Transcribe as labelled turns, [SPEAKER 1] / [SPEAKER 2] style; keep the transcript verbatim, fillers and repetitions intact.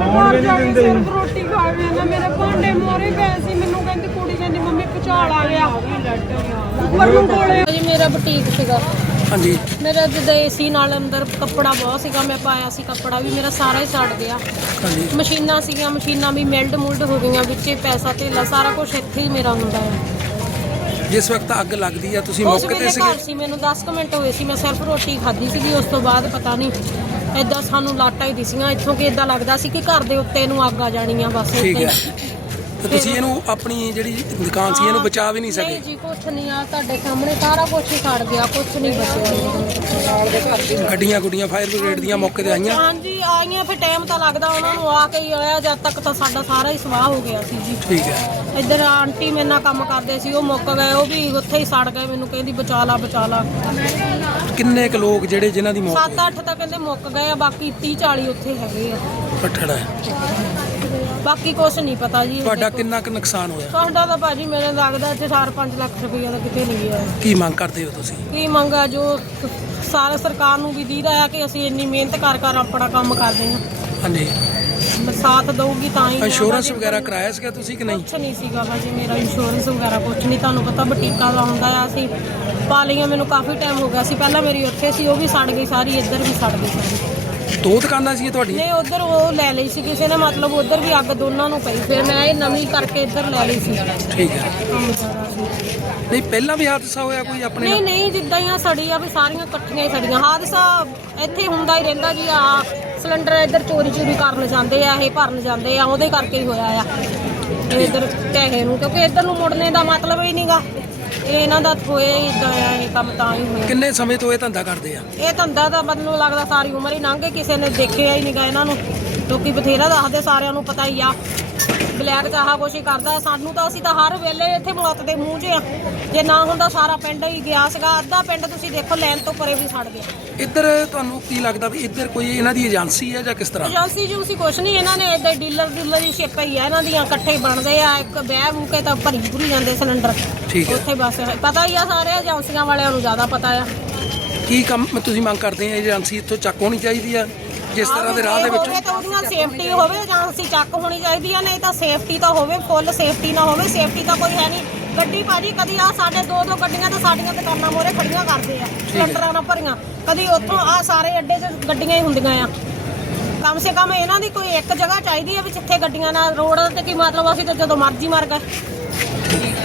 [SPEAKER 1] ਘਰ ਜਾ ਕੇ ਸਿਰਫ ਰੋਟੀ ਖਾ ਗਏ ਨਾ। ਮੇਰੇ ਭਾਂਡੇ ਮੋਰੇ ਪਏ ਸੀ, ਮੈਨੂੰ ਕਹਿੰਦੀ ਕੁੜੀ ਕਹਿੰਦੀ ਮੰਮੀ ਭੁਚਾਲ ਆ ਗਿਆ ਉੱਪਰ ਨੂੰ ਕੋਲੇ। ਜੀ ਮੇਰਾ ਬੁਟੀਕ ਸੀਗਾ।
[SPEAKER 2] ਹਾਂਜੀ।
[SPEAKER 1] ਮੇਰਾ ਜਿੱਦਾਂ ਏਸੀ ਨਾਲ ਅੰਦਰ ਕੱਪੜਾ ਬਹੁਤ ਸੀਗਾ, ਮੈਂ ਪਾਇਆ ਸੀ ਕੱਪੜਾ ਵੀ ਮੇਰਾ ਸਾਰਾ ਹੀ ਸੜ ਗਿਆ।
[SPEAKER 2] ਹਾਂਜੀ।
[SPEAKER 1] ਮਸ਼ੀਨਾਂ ਸੀਗੀਆਂ, ਮਸ਼ੀਨਾਂ ਵੀ ਮਿਲਡ ਮੁਲਡ ਹੋ ਗਈਆਂ, ਵਿੱਚੇ ਪੈਸਾ ਧੇਲਾ ਸਾਰਾ ਕੁਝ ਇੱਥੇ ਹੀ ਮੇਰਾ ਹੁੰਦਾ ਹੈ।
[SPEAKER 2] ਜਿਸ ਵਕਤ ਅੱਗ ਲੱਗਦੀ ਆ ਤੁਸੀਂ ਮੌਕੇ ਤੇ ਸੀਗੇ?
[SPEAKER 1] ਸੀ ਮੈਨੂੰ ਦਸ ਕੁ ਮਿੰਟ ਹੋਏ ਸੀ, ਮੈਂ ਸਿਰਫ ਰੋਟੀ ਖਾਧੀ ਸੀਗੀ। ਉਸ ਤੋਂ ਬਾਅਦ ਪਤਾ ਨਹੀਂ ਏਦਾਂ ਸਾਨੂੰ ਲਾਟਾਂ ਹੀ ਦਿਸੀਆਂ ਇੱਥੋਂ ਕਿ ਏਦਾਂ ਲੱਗਦਾ ਸੀ ਕਿ ਘਰ ਦੇ ਉੱਤੇ ਨੂੰ ਅੱਗ ਆ ਜਾਣੀ ਆ ਬਸ।
[SPEAKER 2] ਠੀਕ ਹੈ। ਤੇ ਤੁਸੀਂ ਇਹਨੂੰ ਆਪਣੀ ਜਿਹੜੀ ਦੁਕਾਨ ਸੀ ਇਹਨੂੰ ਬਚਾ ਵੀ ਨਹੀਂ ਸਕੇ?
[SPEAKER 1] ਨਹੀਂ ਜੀ, ਕੁਛ ਨਹੀਂ ਆ ਤੁਹਾਡੇ ਸਾਹਮਣੇ ਸਾਰਾ ਕੁਝ ਹੀ ਸੜ ਗਿਆ, ਕੁਛ ਨਹੀਂ ਬਚਿਆ।
[SPEAKER 2] ਗੱਡੀਆਂ ਗੁੱਡੀਆਂ ਫਾਇਰ ਬ੍ਰਿਗੇਡ ਦੀਆਂ ਮੌਕੇ ਤੇ ਆਈਆਂ?
[SPEAKER 1] ਹਾਂਜੀ ਆਈਆਂ, ਫਿਰ ਟਾਈਮ ਤਾਂ ਲੱਗਦਾ ਉਹਨਾਂ ਨੂੰ, ਆ ਕੇ ਹੀ ਆਇਆ। ਜਦ ਤੱਕ ਤਾਂ ਸਾਡਾ ਸਾਰਾ ਹੀ ਸਵਾਹ ਹੋ ਗਿਆ ਸੀ ਜੀ।
[SPEAKER 2] ਠੀਕ ਹੈ।
[SPEAKER 1] ਇੱਧਰ ਆਂਟੀ ਮੇਰੇ ਨਾਲ ਕੰਮ ਕਰਦੇ ਸੀ, ਉਹ ਮੁੱਕ ਗਏ, ਉਹ ਵੀ ਉੱਥੇ ਹੀ ਸੜ ਗਏ। ਮੈਨੂੰ ਕਹਿੰਦੀ ਬਚਾ ਲਾ ਬਚਾ ਲਾ।
[SPEAKER 2] ਕਿੰਨੇ ਕੁ ਲੋਕ ਜਿਹੜੇ ਜਿਨ੍ਹਾਂ ਦੀ ਮੌਤ?
[SPEAKER 1] ਸੱਤ ਅੱਠ ਤਾਂ ਕਹਿੰਦੇ ਮੁੱਕ ਗਏ ਆ, ਬਾਕੀ ਤੀਹ ਚਾਲੀ ਉੱਥੇ ਹੈਗੇ ਆ।
[SPEAKER 2] ਪੱਠੜਾ
[SPEAKER 1] ਬਾਕੀ ਕੁਛ ਨਹੀਂ ਪਤਾ ਜੀ।
[SPEAKER 2] ਤੁਹਾਡਾ ਕਿੰਨਾ ਕੁ ਨੁਕਸਾਨ ਹੋਇਆ?
[SPEAKER 1] ਤੁਹਾਡਾ ਤਾਂ ਭਾਜੀ ਮੈਨੂੰ ਲੱਗਦਾ ਇੱਥੇ ਚਾਰ ਪੰਜ ਲੱਖ ਰੁਪਈਆ ਦਾ ਕਿਤੇ ਨਹੀਂ ਗਿਆ।
[SPEAKER 2] ਕੀ ਮੰਗ ਕਰਦੇ ਹੋ ਤੁਸੀਂ?
[SPEAKER 1] ਕੀ ਮੰਗਾ ਜੋ ਸਾਰੇ ਸਰਕਾਰ ਨੂੰ ਵੀ ਦੀਦਾ ਆ ਕਿ ਅਸੀਂ ਇੰਨੀ ਮਿਹਨਤ ਕਰ ਕਰ ਆਪਣਾ ਕੰਮ ਕਰਦੇ ਹਾਂ।
[SPEAKER 2] ਹਾਂਜੀ।
[SPEAKER 1] ਸਾਥ ਦਊਗੀ ਤਾਂ ਹੀ।
[SPEAKER 2] ਇੰਸ਼ੋਰੈਂਸ ਵਗੈਰਾ ਕਰਾਇਆ ਸੀਗਾ ਤੁਸੀਂ ਕਿ ਨਹੀਂ?
[SPEAKER 1] ਕੁਛ ਨਹੀਂ ਸੀਗਾ ਭਾਜੀ ਮੇਰਾ ਇੰਸ਼ੋਰੈਂਸ ਵਗੈਰਾ ਕੁਛ ਨਹੀਂ। ਤੁਹਾਨੂੰ ਪਤਾ ਬੁਟੀਕਾਂ ਦਾ ਹੁੰਦਾ ਆ, ਅਸੀਂ ਪਾ ਲਈਆਂ, ਮੈਨੂੰ ਕਾਫੀ ਟਾਈਮ ਹੋ ਗਿਆ ਸੀ। ਪਹਿਲਾਂ ਮੇਰੀ ਉੱਥੇ ਸੀ, ਉਹ ਵੀ ਸੜ ਗਈ ਸਾਰੀ, ਇੱਧਰ ਵੀ ਸੜ ਗਈ ਸਾਰੀ।
[SPEAKER 2] ਦੋ ਦੁਕਾਨਾਂ ਸੀ ਤੁਹਾਡੀਆਂ?
[SPEAKER 1] ਨਹੀਂ, ਉਧਰ ਉਹ ਲੈ ਲਈ ਸੀ ਕਿਸੇ ਨੇ, ਮਤਲਬ ਉਧਰ ਵੀ ਅੱਗ ਦੋਨਾਂ ਨੂੰ ਪਈ, ਫਿਰ ਮੈਂ ਇਹ ਨਵੀਂ ਕਰਕੇ ਇੱਧਰ ਲੈ ਲਈ ਸੀ।
[SPEAKER 2] ਠੀਕ ਹੈ।
[SPEAKER 1] ਕੰਮ ਸਾਰਾ ਸੀ।
[SPEAKER 2] ਨਹੀਂ ਪਹਿਲਾਂ ਵੀ ਹਾਦਸਾ ਹੋਇਆ ਕੋਈ ਆਪਣੇ?
[SPEAKER 1] ਨਹੀਂ ਨਹੀਂ, ਜਿੱਦਾਂ ਹੀ ਆ ਸੜੀ ਆ ਵੀ ਸਾਰੀਆਂ ਇਕੱਠੀਆਂ ਹੀ ਸੜੀਆਂ। ਹਾਦਸਾ ਇੱਥੇ ਹੁੰਦਾ ਹੀ ਰਹਿੰਦਾ ਜੀ। ਆ ਸਿਲੰਡਰ ਇੱਧਰ ਚੋਰੀ ਚੋਰੀ ਕਰਨ ਜਾਂਦੇ ਆ, ਇਹ ਭਰਨ ਜਾਂਦੇ ਆ, ਉਹਦੇ ਕਰਕੇ ਹੀ ਹੋਇਆ ਆ ਇੱਧਰ ਢਹਿ ਨੂੰ, ਕਿਉਂਕਿ ਇੱਧਰ ਨੂੰ ਮੁੜਨੇ ਦਾ ਮਤਲਬ ਹੀ ਨਹੀਂਗਾ। ਇਹ ਇਹਨਾਂ ਦਾ ਹੋਇਆ ਹੀ ਇਦਾਂ ਆ, ਇਹ ਕੰਮ ਤਾਂ ਹੀ ਹੋਇਆ।
[SPEAKER 2] ਕਿੰਨੇ ਸਮੇਂ ਤੋਂ ਇਹ ਧੰਦਾ ਕਰਦੇ ਆ?
[SPEAKER 1] ਇਹ ਧੰਦਾ ਤਾਂ ਮੈਨੂੰ ਲੱਗਦਾ ਸਾਰੀ ਉਮਰ ਹੀ ਲੰਘ ਗਈ, ਕਿਸੇ ਨੇ ਦੇਖਿਆ ਹੀ ਨਹੀਂਗਾ ਇਹਨਾਂ ਨੂੰ। ਲੋਕੀ ਬਥੇਰਾ ਦੱਸਦੇ, ਸਾਰਿਆਂ ਨੂੰ ਪਤਾ ਹੀ ਆ ਬਲੈਕ ਚ ਆਹ ਕੁਛ ਹੀ ਕਰਦਾ। ਸਾਨੂੰ ਤਾਂ ਅਸੀਂ ਤਾਂ ਹਰ ਵੇਲੇ ਇੱਥੇ ਮੌਤ ਦੇ ਮੂੰਹ 'ਚ ਆ। ਜੇ ਨਾ ਹੁੰਦਾ ਸਾਰਾ ਪਿੰਡ ਹੀ ਗਿਆ ਸੀਗਾ, ਅੱਧਾ ਪਿੰਡ ਤੁਸੀਂ ਦੇਖੋ ਲੈਣ ਤੋਂ ਪਰੇ ਵੀ ਸੜ ਗਿਆ।
[SPEAKER 2] ਇੱਧਰ ਤੁਹਾਨੂੰ ਕੀ ਲੱਗਦਾ ਵੀ ਇੱਧਰ ਕੋਈ ਇਹਨਾਂ ਦੀ ਏਜੰਸੀ ਹੈ ਜਾਂ ਕਿਸ ਤਰ੍ਹਾਂ?
[SPEAKER 1] ਏਜੰਸੀ ਜੂਸੀ ਕੁਛ ਨਹੀਂ, ਇਹਨਾਂ ਨੇ ਇੱਦਾਂ ਡੀਲਰ ਡੀਲਰ ਦੀ ਸ਼ਿਪ ਹੀ ਆ ਇਹਨਾਂ ਦੀਆਂ, ਇਕੱਠੇ ਬਣਦੇ ਆ। ਇੱਕ ਬਹਿ ਬੂ ਕੇ ਤਾਂ ਭਰੀ ਭੁਰੀ ਜਾਂਦੇ ਸਿਲੰਡਰ।
[SPEAKER 2] ਠੀਕ ਹੈ।
[SPEAKER 1] ਉੱਥੇ ਬਸ ਪਤਾ ਹੀ ਆ, ਸਾਰੇ ਏਜੰਸੀਆਂ ਵਾਲਿਆਂ ਨੂੰ ਜ਼ਿਆਦਾ ਪਤਾ ਆ।
[SPEAKER 2] ਕੀ ਕੰਮ ਤੁਸੀਂ ਮੰਗ ਕਰਦੇ ਆ? ਏਜੰਸੀ ਇੱਥੋਂ ਚੱਕ ਹੋਣੀ ਚਾਹੀਦੀ ਆ ਜਿਸ ਤਰ੍ਹਾਂ ਦੇ ਰਾਹ ਦੇ ਵਿੱਚ?
[SPEAKER 1] ਹੋਵੇ ਤਾਂ ਉਹਦੀਆਂ ਸੇਫਟੀ ਹੋਵੇ, ਏਜੰਸੀ ਚੱਕ ਹੋਣੀ ਚਾਹੀਦੀ ਆ, ਨਹੀਂ ਤਾਂ ਸੇਫਟੀ ਤਾਂ ਹੋਵੇ, ਫੁੱਲ ਸੇਫਟੀ ਨਾ ਹੋਵੇ। ਸੇਫਟੀ ਤਾਂ ਕੋਈ ਹੈ ਨਹੀਂ। ਗੱਡੀ ਭਾਜੀ ਕਦੀ ਆ ਸਾਡੇ ਦੋ ਦੋ ਗੱਡੀਆਂ ਤਾਂ ਸਾਡੀਆਂ ਦੁਕਾਨਾਂ ਮੋਰੇ ਖੜੀਆਂ ਕਰਦੇ ਆ ਸਿਲੰਡਰਾਂ ਨਾਲ ਭਰੀਆਂ, ਕਦੀ ਉੱਥੋਂ ਆ ਸਾਰੇ ਅੱਡੇ 'ਚ ਗੱਡੀਆਂ ਹੀ ਹੁੰਦੀਆਂ ਆ। ਕਮ ਸੇ ਕਮ ਇਹਨਾਂ ਦੀ ਕੋਈ ਇੱਕ ਜਗ੍ਹਾ ਚਾਹੀਦੀ ਹੈ ਵੀ ਜਿੱਥੇ ਗੱਡੀਆਂ ਨਾਲ ਰੋਡ ਤੇ, ਕੀ ਮਤਲਬ ਅਸੀਂ ਤਾਂ ਜਦੋਂ ਮਰਜ਼ੀ ਮਰ ਗਏ।